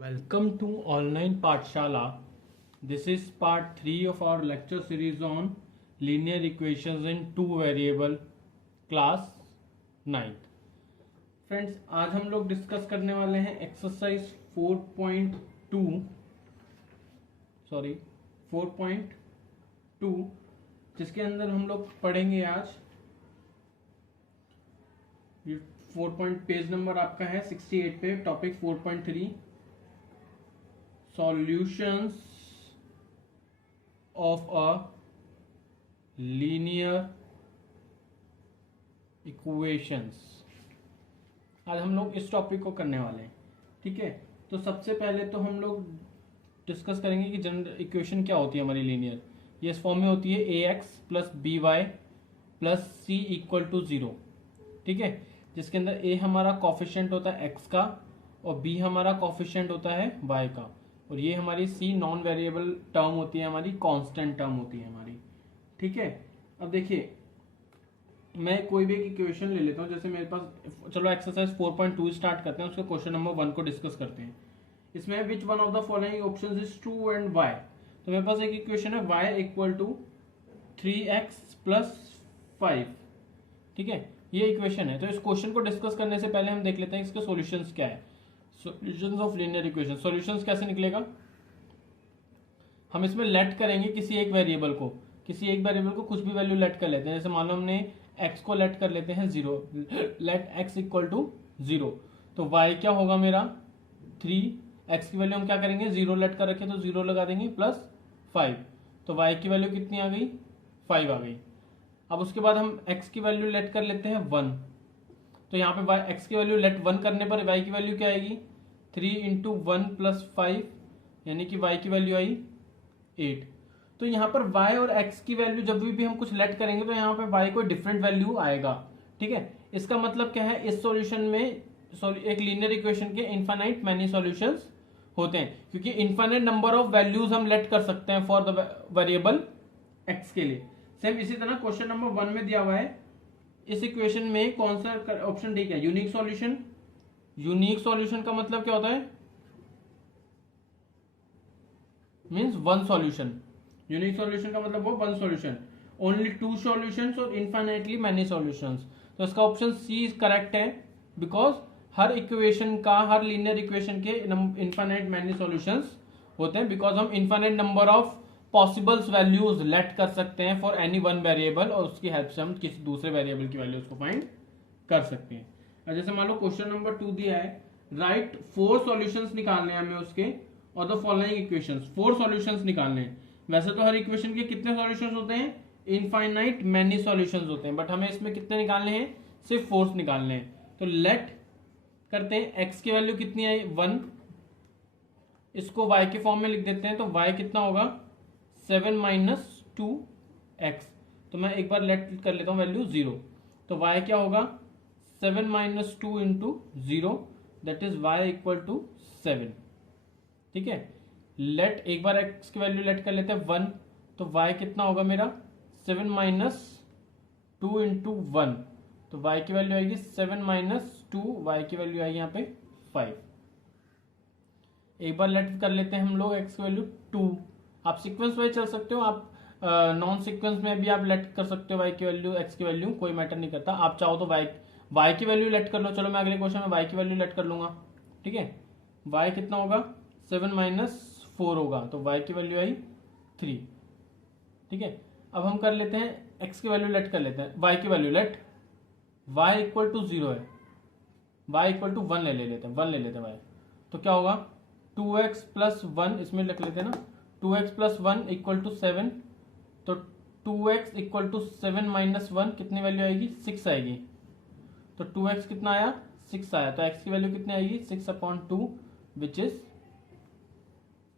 Welcome to Online Pathshala. This is part 3 of our lecture series on linear equations in two variable class 9th. Friends, आज हम लोग discuss करने वाले हैं exercise 4.2 जिसके अंदर हम लोग पढ़ेंगे आज ये पेज नंबर आपका है 68 पे, topic 4.3 solutions of a linear equations। आज हम लोग इस टॉपिक को करने वाले हैं। ठीक है, तो सबसे पहले तो हम लोग डिस्कस करेंगे कि जनरल इक्वेशन क्या होती है हमारी लीनियर। ये इस फॉर्म में होती है A X plus B Y plus C equal to 0। ठीक है, जिसके अंदर ए हमारा कॉफिशिएंट होता है एक्स का और बी हमारा कॉफिशिएंट होता है वाई का, और ये हमारी सी नॉन वेरिएबल टर्म होती है, हमारी कांस्टेंट टर्म होती है हमारी। ठीक है, अब देखिए मैं कोई भी एक इक्वेशन ले लेता हूँ, जैसे मेरे पास, चलो एक्सरसाइज 4.2 स्टार्ट करते हैं, उसके क्वेश्चन नंबर 1 को डिस्कस करते हैं। इसमें which one of the following options is true and why. तो मेरे पास एक इक्वेशन है y equal to 3x plus 5। ठीक है, ये इक्वेशन है। तो इस क्वेश्चन को डिस्कस करने से पहले हम देख लेते हैं इसके सॉल्यूशंस क्या है। Solutions of linear equation, solutions कैसे निकलेगा। हम इसमें लेट करेंगे किसी एक वेरिएबल को, कुछ भी वैल्यू लेट कर लेते हैं। जैसे मान लो हमने x को लेट कर लेते हैं 0, लेट x इक्वल टू 0। तो y क्या होगा मेरा 3, x की वैल्यू हम क्या करेंगे 0 लेट कर रखे तो 0 लगा देंगे प्लस 5। तो y की वैल्यू कितनी आ गई 5 आ गई। अब उसके बाद हम x की वैल्यू लेट कर लेते हैं 1। तो यहाँ पे x की वैल्यू लेट 1 करने पर y की वैल्यू क्या आएगी 3 इंटू 1 प्लस 5, यानी कि y की वैल्यू आई 8। तो यहाँ पर y और x की वैल्यू जब भी हम कुछ लेट करेंगे तो यहाँ पे y को डिफरेंट वैल्यू आएगा। ठीक है, इसका मतलब क्या है, इस सॉल्यूशन में एक लीनियर इक्वेशन के इनफाइनाइट मैनी सॉल्यूशंस होते हैं, क्योंकि इनफाइनाइट नंबर ऑफ वैल्यूज हम लेट कर सकते हैं फॉर द वेरिएबल x के लिए। सेम इसी तरह क्वेश्चन नंबर 1 में दिया हुआ है, इस इक्वेशन में कौन सा ऑप्शन ठीक है, यूनिक सॉल्यूशन। यूनिक सॉल्यूशन का मतलब क्या होता है, means one solution. Unique solution का मतलब वो one solution, only two solutions और इनफाइनाइटली मैनी सॉल्यूशंस। तो इसका ऑप्शन सी करेक्ट है, बिकॉज हर इक्वेशन का, हर लीनियर इक्वेशन के इनफाइनाइट मैनी सॉल्यूशंस होते हैं, बिकॉज हम infinite number of possibles values let कर सकते हैं फॉर एनी वन वेरिएबल, और उसकी हेल्प से हम किसी दूसरे वेरिएबल की वैल्यूज को फाइंड कर सकते हैं। जैसे मान लो क्वेश्चन नंबर 2 दिया है, राइट 4 सॉल्यूशंस निकालने हैं हमें उसके, और द फॉलोइंग इक्वेशंस, 4 सॉल्यूशंस निकालने हैं। वैसे तो हर इक्वेशन के कितने सॉल्यूशंस होते हैं, इनफाइनाइट मैनी सॉल्यूशंस होते हैं, बट हमें इसमें कितने निकालने हैं, सिर्फ 4 निकालने हैं। तो लेट करते हैं, x की वैल्यू कितनी आई 1, इसको y के फॉर्म में लिख देते हैं। तो y कितना होगा 7 माइनस 2x। तो मैं एक बार लेट कर लेता हूं वैल्यू 0। तो y क्या होगा 7 minus 2 into 0, that is y equal to 7। ठीक है, लेट एक बार x की वैल्यू लेट कर लेते हैं 1। तो y कितना होगा मेरा 7 माइनस 2 इंटू 1। तो y की वैल्यू आएगी 7 माइनस 2, y की वैल्यू आएगी यहाँ पे 5। एक बार लेट कर लेते हैं हम लोग x की वैल्यू 2। आप सीक्वेंस वाइज चल सकते हो, आप नॉन सीक्वेंस में भी आप लेट कर सकते हो y की वैल्यू, x की वैल्यू, कोई मैटर नहीं करता। आप चाहो तो y की वैल्यू लेट कर लो। चलो मैं अगले क्वेश्चन में y की वैल्यू लेट कर लूंगा। ठीक है, y कितना होगा 7 माइनस 4 होगा, तो y की वैल्यू आई 3। ठीक है, अब हम कर लेते हैं x की वैल्यू लेट कर लेते हैं, y की value let, y equal to 0 है, y इक्वल टू 1 ले लेते हैं, 1 ले लेते हैं y। तो क्या होगा 2x प्लस 1, इसमें लिख लेते हैं ना, 2x प्लस 1 इक्वल टू 7। तो 2x इक्वल टू 7 माइनस 1 कितनी वैल्यू आएगी 6 आएगी। तो 2x कितना आया 6 आया, तो x की वैल्यू कितनी आएगी 6/2 विच इज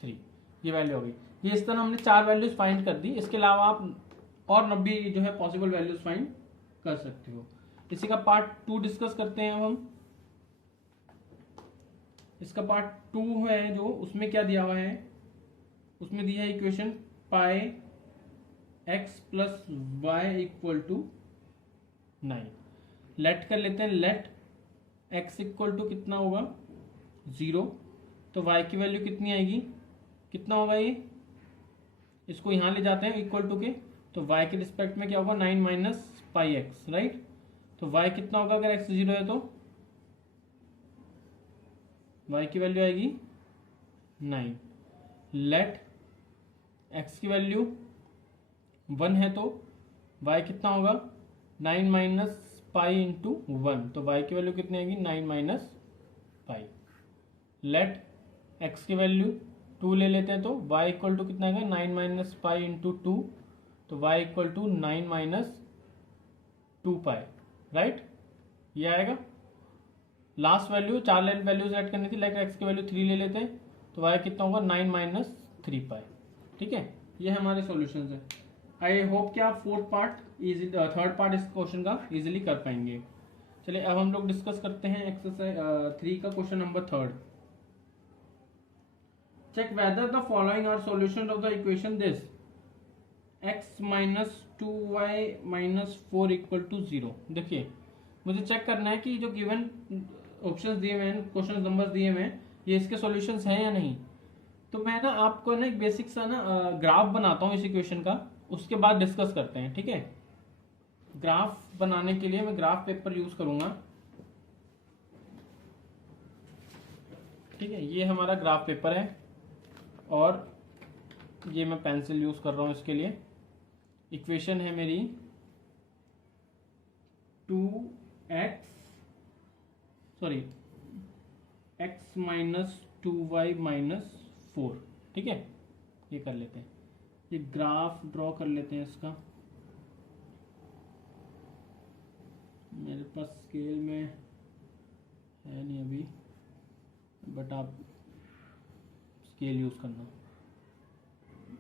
3। ये वैल्यू हो गई। ये इस तरह हमने 4 वैल्यूज फाइंड कर दी। इसके अलावा आप और भी जो है पॉसिबल वैल्यूज फाइंड कर सकते हो। इसी का पार्ट 2 डिस्कस करते हैं अब हम। इसका पार्ट 2 है जो, उसमें क्या दिया हुआ है, उसमें दिया है equation pi x plus Y equal to 9। Let कर लेते हैं, लेट x इक्वल टू कितना होगा 0, तो y की वैल्यू कितनी आएगी, कितना होगा ये, इसको यहाँ ले जाते हैं इक्वल टू के, तो y के रिस्पेक्ट में क्या होगा 9 माइनस पाई एक्स, राइट। तो y कितना होगा अगर x 0 है तो y की वैल्यू आएगी 9। लेट x की वैल्यू 1 है तो y कितना होगा 9 माइनस पाई इंटू 1, तो y की वैल्यू कितनी आएगी 9 माइनस पाई। लेट x की वैल्यू 2 ले लेते हैं तो y इक्वल टू कितना आएगा 9 माइनस पाई इंटू 2, तो y equal to 9 minus 2 pi, right, ये आएगा। लास्ट वैल्यू 4 वैल्यूज ऐड करनी थी, लाइक x की वैल्यू 3 ले लेते हैं तो y कितना होगा 9 माइनस 3 पाई, ठीक है। ये हमारे सॉल्यूशंस है। आई होप कि आप थर्ड पार्ट इस क्वेश्चन का इजीली कर पाएंगे। चलिए अब हम लोग डिस्कस करते हैं एक्सरसाइज 3 का question number 3। Check whether the following are solution of the equation this x minus 2y minus 4 equal to 0। देखिए मुझे चेक करना है कि जो गिवन ऑप्शंस दिए हुए हैं, क्वेश्चन नंबर्स दिए हुए हैं, ये इसके सॉल्यूशंस हैं या नहीं। तो मैं ना आपको ना एक बेसिक सा ना ग्राफ बनाता हूँ इस इक्वेशन का, उसके बाद डिस्कस करते हैं, ठीक है। ग्राफ बनाने के लिए मैं ग्राफ पेपर यूज करूंगा, ठीक है। ये हमारा ग्राफ पेपर है और ये मैं पेंसिल यूज कर रहा हूं इसके लिए। इक्वेशन है मेरी x माइनस 2y माइनस 4, ठीक है। ये कर लेते हैं, ये ग्राफ ड्रॉ कर लेते हैं इसका। मेरे पास स्केल में है नहीं अभी, बट आप स्केल यूज करना,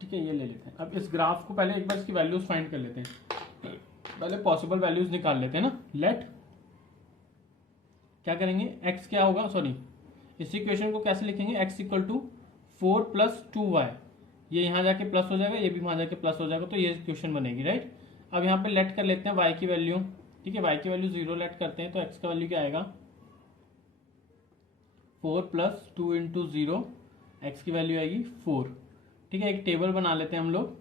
ठीक है। ये ले लेते हैं। अब इस ग्राफ को पहले एक बार इसकी वैल्यूज फाइंड कर लेते हैं, पहले पॉसिबल वैल्यूज निकाल लेते हैं ना। लेट क्या करेंगे, x क्या होगा, सॉरी इस इक्वेशन को कैसे लिखेंगे, x equal to 4 plus 2y, ये यहाँ जाके प्लस हो जाएगा, ये भी वहां जाके प्लस हो जाएगा, तो ये इक्वेशन बनेगी, राइट। अब यहाँ पे लेट कर लेते हैं y की वैल्यू, ठीक है। y की वैल्यू 0 लेट करते हैं तो x का वैल्यू क्या आएगा 4 प्लस 2 इंटू 0, x की वैल्यू आएगी 4, ठीक है। एक टेबल बना लेते हैं हम लोग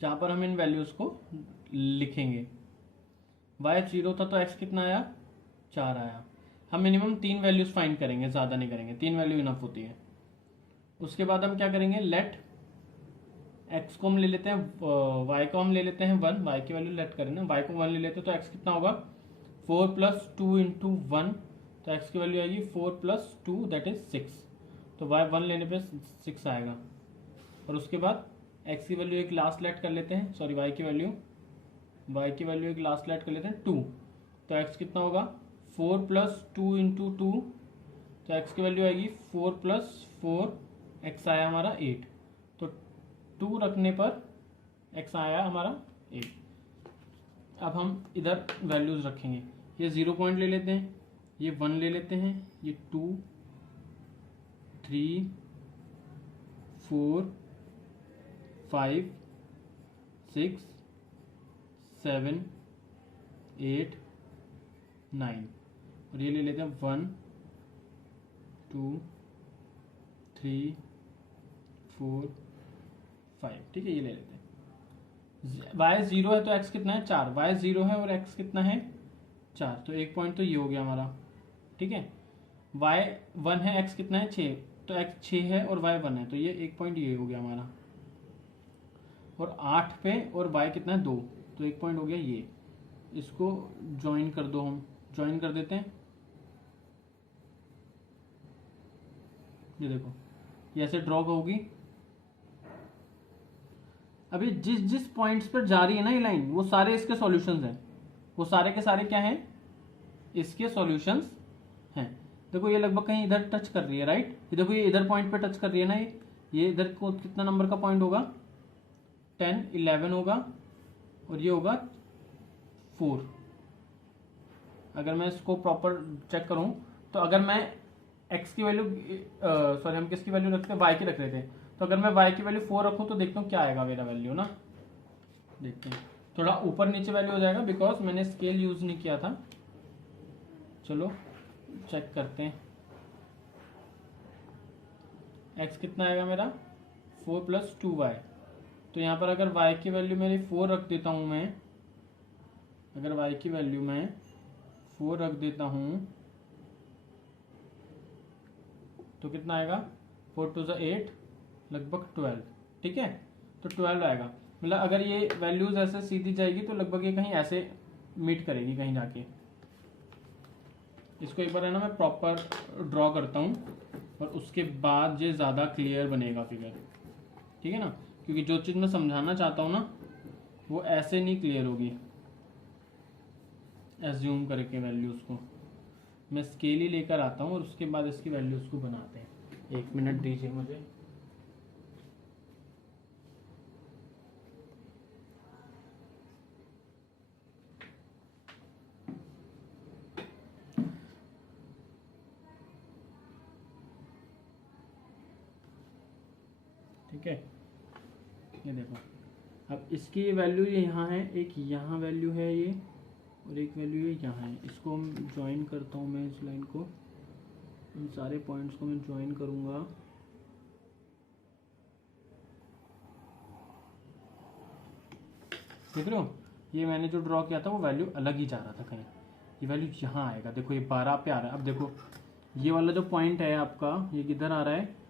जहां पर हम इन वैल्यूज को लिखेंगे। y 0 था तो x कितना आया 4 आया। हम मिनिमम 3 वैल्यूज फाइंड करेंगे, ज्यादा नहीं करेंगे, 3 वैल्यू इनफ होती है। उसके बाद हम क्या करेंगे, लेट x को हम ले लेते हैं, y को हम ले लेते हैं 1, y की वैल्यू लेट करें ना, y को 1 ले लेते हैं तो x कितना होगा 4 प्लस 2 इंटू 1, तो x की वैल्यू आएगी 4 प्लस 2 दैट इज 6, तो y 1 लेने पे 6 आएगा। और उसके बाद x की वैल्यू एक लास्ट लेट कर लेते हैं, सॉरी y की वैल्यू एक लास्ट लेट कर लेते हैं 2, तो x कितना होगा 4 प्लस 2 इंटू 2, तो x की वैल्यू आएगी 4 प्लस 4, x आया हमारा 8, तो 2 रखने पर x आया हमारा 8। अब हम इधर वैल्यूज रखेंगे, ये 0 पॉइंट ले लेते हैं, ये 1 ले लेते हैं, ये 2 3 4 5 6 7 8 9, और ये ले लेते हैं 1 2 3 4 5, ठीक है। ये ले लेते हैं। y 0 है तो x कितना है 4, y 0 है और x कितना है 4, तो एक पॉइंट तो ये हो गया हमारा, ठीक है। y 1 है, x कितना है 6, तो x 6 है और y 1 है, तो ये एक पॉइंट ये हो गया हमारा। और 8 पे और y कितना है 2, तो एक पॉइंट हो गया ये। इसको ज्वाइन कर दो, हम ज्वाइन कर देते हैं, ये देखो ये ऐसे ड्रॉ होगी। अभी जिस जिस पॉइंट्स पर जा रही है ना ये लाइन, वो सारे इसके सॉल्यूशंस हैं, वो सारे के सारे क्या हैं, इसके सॉल्यूशंस हैं। देखो ये लगभग कहीं इधर टच कर रही है, राइट। ये देखो ये इधर पॉइंट पे टच कर रही है ना, ये इधर को कितना नंबर का पॉइंट होगा 10 11 होगा, और ये होगा 4। अगर मैं इसको प्रॉपर चेक करूं तो अगर मैं x की वैल्यू, सॉरी हम किसकी वैल्यू रखते हैं, y की रख रहे थे, तो अगर मैं y की वैल्यू 4 रखूं तो देखता हूँ क्या आएगा मेरा वैल्यू ना, देखते हैं। थोड़ा ऊपर नीचे वैल्यू हो जाएगा बिकॉज मैंने स्केल यूज नहीं किया था। चलो चेक करते हैं, x कितना आएगा मेरा 4 + 2y। तो यहाँ पर अगर y की वैल्यू मेरी 4 रख देता हूँ मैं, अगर y की वैल्यू मैं 4 रख देता हूँ तो कितना आएगा 4 × 2 = 8, लगभग 12। ठीक है, तो 12 आएगा। मतलब अगर ये वैल्यूज ऐसे सीधी जाएगी तो लगभग ये कहीं ऐसे मीट करेगी कहीं जाके। इसको एक बार है ना मैं प्रॉपर ड्रॉ करता हूँ और उसके बाद ये ज़्यादा क्लियर बनेगा फिगर। ठीक है ना, क्योंकि जो चीज़ मैं समझाना चाहता हूँ ना वो ऐसे नहीं क्लियर होगी एज्यूम करके वैल्यूज़ को। मैं स्केल ही लेकर आता हूँ और उसके बाद इसकी वैल्यूज़ को बनाते हैं। 1 मिनट दीजिए मुझे। ठीक है, ये देखो अब इसकी ये वैल्यू यहाँ है, एक यहाँ वैल्यू है ये और एक वैल्यू ये यहाँ है। इसको हम ज्वाइन करता हूँ मैं, इस लाइन को, इन सारे पॉइंट्स को मैं ज्वाइन करूँगा। देख रहे हो, ये मैंने जो ड्रॉ किया था वो वैल्यू अलग ही जा रहा था कहीं, ये वैल्यू यहाँ आएगा। देखो ये 12 पे आ रहा है। अब देखो ये वाला जो पॉइंट है आपका ये किधर आ रहा है।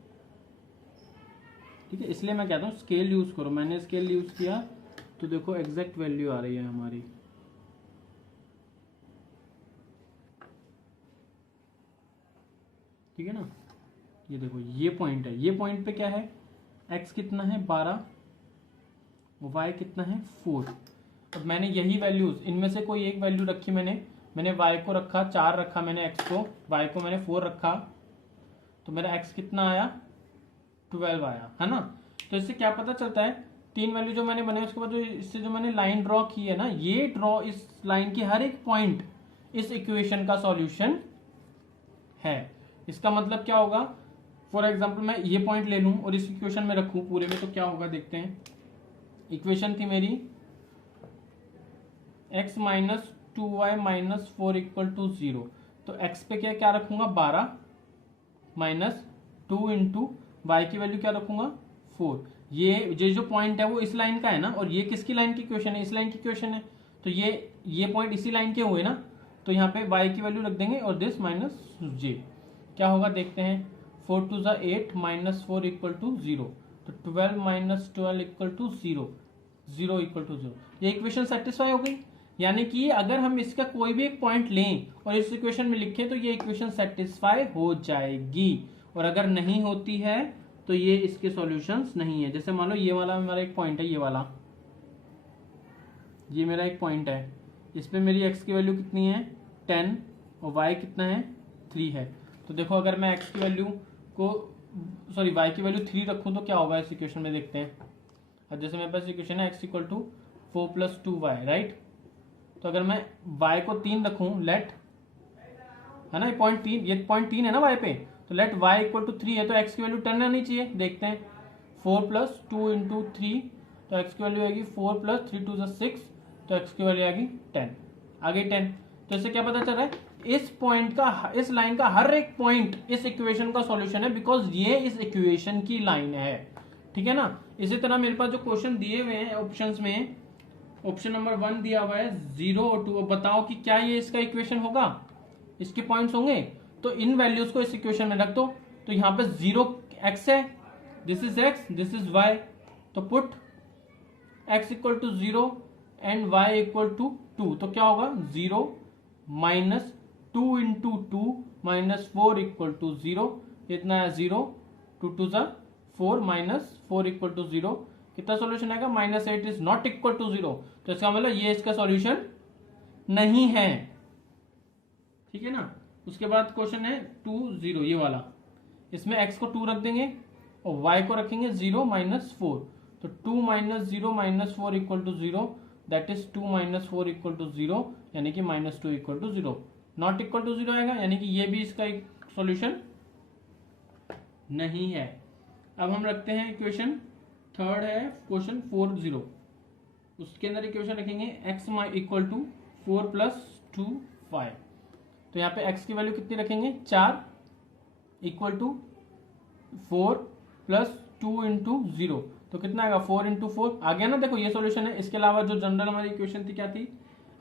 ठीक है, इसलिए मैं कहता हूँ स्केल यूज करो। मैंने स्केल यूज किया तो देखो एग्जैक्ट वैल्यू आ रही है हमारी। ठीक है ना, ये देखो ये पॉइंट है, ये पॉइंट पे क्या है, x कितना है 12, y कितना है 4। अब मैंने यही वैल्यूज इनमें से कोई एक वैल्यू रखी, मैंने y को रखा 4 रखा, मैंने x को, y को मैंने 4 रखा, तो मेरा x कितना आया 12 आया, है ना। तो इससे क्या पता चलता है, 3 वैल्यू जो मैंने बनाई उसके बाद जो इससे जो मैंने लाइन ड्रॉ की है ना, ये ड्रॉ इस लाइन की हर एक पॉइंट इस इक्वेशन का सॉल्यूशन है। इसका मतलब क्या होगा, फॉर एग्जाम्पल मैं ये पॉइंट ले लूं और इस इक्वेशन में रखूं पूरे में, तो क्या होगा देखते हैं। इक्वेशन थी मेरी x - 2y - 4 = 0। तो x पे क्या क्या रखूंगा 12 माइनस 2 इंटू वाई की वैल्यू क्या रखूंगा 4। ये जो पॉइंट है वो इस लाइन का है ना, और ये किसकी लाइन की इक्वेशन है, इस लाइन की इक्वेशन है। तो ये पॉइंट इसी लाइन के हुए ना, तो यहाँ पे y की वैल्यू रख देंगे और दिस माइनस j क्या होगा देखते हैं। 4 × 2 = 8 - 4 = 0। तो 12 - 12 = 0, 0 = 0। ये इक्वेशन सेटिस्फाई हो गई। यानी कि अगर हम इसका कोई भी एक पॉइंट लें और इस इक्वेशन में लिखें तो ये इक्वेशन सेटिस्फाई हो जाएगी, और अगर नहीं होती है तो ये इसके सॉल्यूशंस नहीं है। जैसे मान लो ये वाला मेरा एक पॉइंट है, ये वाला, ये मेरा एक पॉइंट है, इस पे मेरी x की वैल्यू कितनी है 10 और y कितना है 3 है। तो देखो अगर मैं x की वैल्यू को सॉरी y की वैल्यू 3 रखूं तो क्या होगा इस इक्वेशन में, देखते हैं। अब जैसे मेरे पास इक्वेशन है x = 4 + 2y, राइट। तो अगर मैं y को 3 रखूं, लेट, है ना, ये पॉइंट 3 है ना y पे, तो लेट y = 3 है तो x की वैल्यू 10 आनी चाहिए। देखते हैं 4 + 2 × 3, तो x की वैल्यू आएगी 4 + 3 × 6, तो x की वैल्यू आएगी 10, आ गई 10। तो इससे क्या पता चल रहा है, इस पॉइंट का, इस लाइन का हर एक पॉइंट इस इक्वेशन का सॉल्यूशन है, बिकॉज ये इस इक्वेशन की लाइन है। ठीक है ना। इसी तरह मेरे पास जो क्वेश्चन दिए हुए हैं ऑप्शंस में, ऑप्शन नंबर 1 दिया हुआ है 0 और 2। बताओ कि क्या ये इसका इक्वेशन होगा, इसके पॉइंट्स होंगे। तो इन वैल्यूज को इस इक्वेशन में रख दो। तो यहाँ पे 0 x है, this is x, this is y, तो पुट x = 0 एंड y = 2। तो क्या होगा 0 - 2 × 2 - 4 = 0। कितना है 0, 2 × 2 = 4 - 4 = 0। कितना सॉल्यूशन आएगा -8 इज नॉट इक्वल टू 0। तो इसका मतलब ये इसका सॉल्यूशन नहीं है। ठीक है ना। उसके बाद क्वेश्चन है 2 0, ये वाला, इसमें x को 2 रख देंगे और y को रखेंगे 0 - 4। तो 2 - 0 - 4 = 0, दैट इज 2 - 4 = 0, यानी कि -2 = 0। नॉट इक्वल टू 0 आएगा, यानी कि ये भी इसका एक सॉल्यूशन नहीं है। अब हम रखते हैं इक्वेशन थर्ड है क्वेश्चन 4 0, उसके अंदर इक्वेशन रखेंगे x = 4 + 2 5। तो यहाँ पे x की वैल्यू कितनी रखेंगे 4 = 4 प्लस 2 इंटू 0, तो कितना आएगा 4 इंटू 4 आ गया ना। देखो ये सॉल्यूशन है। इसके अलावा जो जनरल हमारी इक्वेशन थी क्या थी,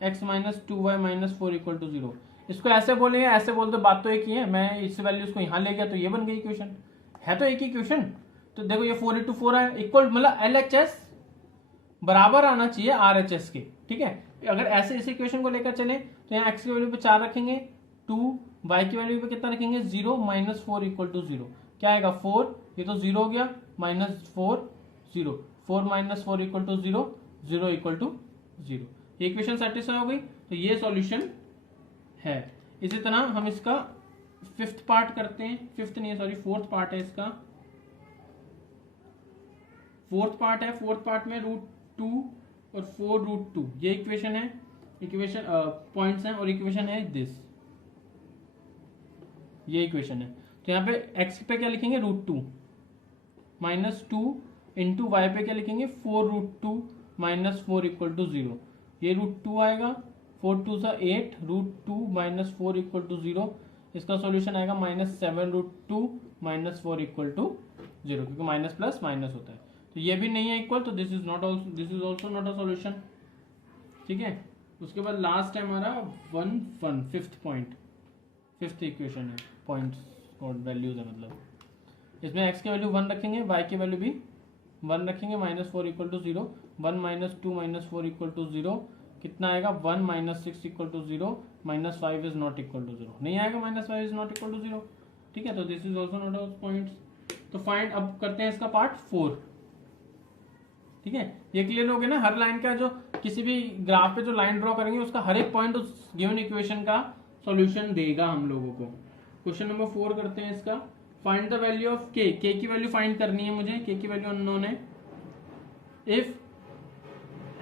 x minus 2y minus 4 equal to 0। इसको ऐसे बोलेंगे, ऐसे बोल दो, बात तो एक ही है। मैं इस वैल्यूज को यहाँ ले गया तो ये बन गई इक्वेशन, है तो एक ही इक्वेशन। तो देखो ये 4 इंटू 4 है इक्वल, मतलब LHS बराबर आना चाहिए RHS के, ठीक है। अगर ऐसे इस इक्वेशन को लेकर चले तो यहाँ x की वैल्यू पे 4 रखेंगे 2, y की वैल्यू पे कितना रखेंगे 0, माइनस 4 इक्वल टू 0, क्या आएगा 4, ये तो 0 हो गया, minus 4 0, 4 minus 4 equal to 0, 0 equal to 0। ये इक्वेशन सेटिस्फाई हो गई, तो ये सॉल्यूशन है। इसी तरह हम इसका फिफ्थ पार्ट करते हैं, फिफ्थ नहीं है सॉरी, फोर्थ पार्ट है इसका। फोर्थ पार्ट है, फोर्थ पार्ट में √2 और 4√2 ये इक्वेशन है, इक्वेशन पॉइंट्स हैं, और इक्वेशन है दिस, ये इक्वेशन है। तो यहाँ पे x पे क्या लिखेंगे √2 माइनस 2 इंटू वाई पे क्या लिखेंगे 4√2 माइनस 4 इक्वल टू 0। ये √2 आएगा, 4 2 सा 8, √2 माइनस 4 इक्वल टू 0। इसका सॉल्यूशन आएगा माइनस 7√2 माइनस 4 इक्वल टू 0, क्योंकि माइनस प्लस माइनस होता है। तो ये भी नहीं है इक्वल, तो this is also not a solution, ठीक है। उसके बाद लास्ट है हमारा 1 फिफ्थ पॉइंट, फिफ्थ इक्वेशन है, पॉइंट्स और वैल्यूज है, मतलब इसमें x की वैल्यू 1 रखेंगे, y की वैल्यू भी 1 रखेंगे, minus 4 equal to 0, 1 minus 2 minus 4 equal to 0, कितना आएगा 1 minus 6 equal to 0, minus 5 is not equal to 0, नहीं आएगा minus 5 is not equal to 0, ठीक है। तो this is also not of points. तो फाइंड, अब करते हैं इसका पार्ट 4, ठीक है। ये क्लियर हो गया ना, हर लाइन का जो किसी भी ग्राफ पे जो लाइन ड्रॉ करेंगे उसका हर एक पॉइंट उस गिवन इक्वेशन का सॉल्यूशन देगा हम लोगों को। क्वेश्चन नंबर 4 करते हैं इसका। Find the value of k, k की वैल्यू फाइंड करनी है मुझे, k की वैल्यू अननोन है। इफ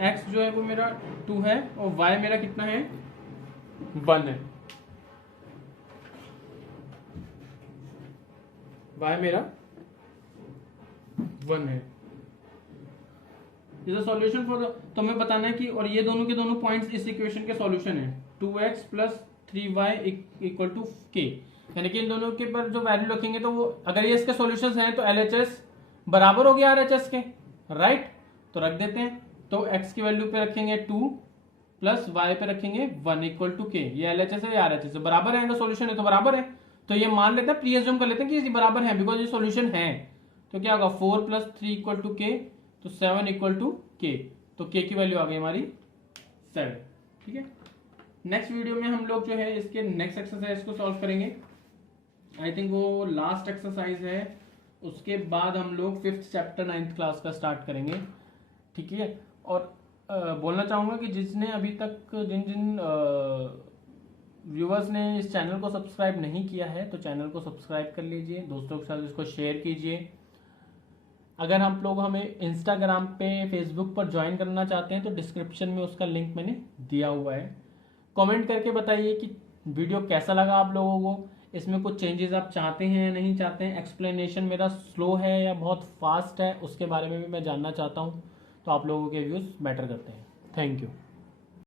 x जो है वो मेरा 2 है और y मेरा कितना है 1 है, y मेरा 1 है। Is a solution for the, तो हमें बताना है कि, और ये दोनों के दोनों पॉइंट्स इस इक्वेशन के सॉल्यूशन है, 2x plus 3y equal to k, यानी कि इन दोनों के पर जो वैल्यू रखेंगे तो वो, अगर ये इसके सॉल्यूशंस हैं तो LHS बराबर हो गया RHS के, राइट। तो रख देते हैं, तो x की वैल्यू पे रखेंगे 2 प्लस y पे रखेंगे 1 इक्वल टू k, ये LHS है या RHS है, बराबर है, सॉल्यूशन है तो बराबर है। तो ये मान लेते हैं, प्री एज्यूम कर लेते हैं कि ये बराबर है, बिकॉज ये सॉल्यूशन है। तो क्या होगा 4 प्लस 3 इक्वल टू k, तो 7 इक्वल टू k, तो k की वैल्यू आ गई हमारी 7, ठीक है। नेक्स्ट वीडियो में हम लोग जो है इसके नेक्स्ट एक्सरसाइज को सॉल्व करेंगे, आई थिंक वो लास्ट एक्सरसाइज है। उसके बाद हम लोग 5th चैप्टर 9th क्लास का स्टार्ट करेंगे, ठीक है। और बोलना चाहूँगा कि जिसने अभी तक जिन व्यूवर्स ने इस चैनल को सब्सक्राइब नहीं किया है तो चैनल को सब्सक्राइब कर लीजिए, दोस्तों के साथ इसको शेयर कीजिए। अगर आप लोग हमें इंस्टाग्राम पे, फेसबुक पर ज्वाइन करना चाहते हैं तो डिस्क्रिप्शन में उसका लिंक मैंने दिया हुआ है। कमेंट करके बताइए कि वीडियो कैसा लगा आप लोगों को, इसमें कुछ चेंजेस आप चाहते हैं या नहीं चाहते हैं, एक्सप्लेनेशन मेरा स्लो है या बहुत फास्ट है उसके बारे में भी मैं जानना चाहता हूँ। तो आप लोगों के व्यूज़ मैटर करते हैं। Thank you.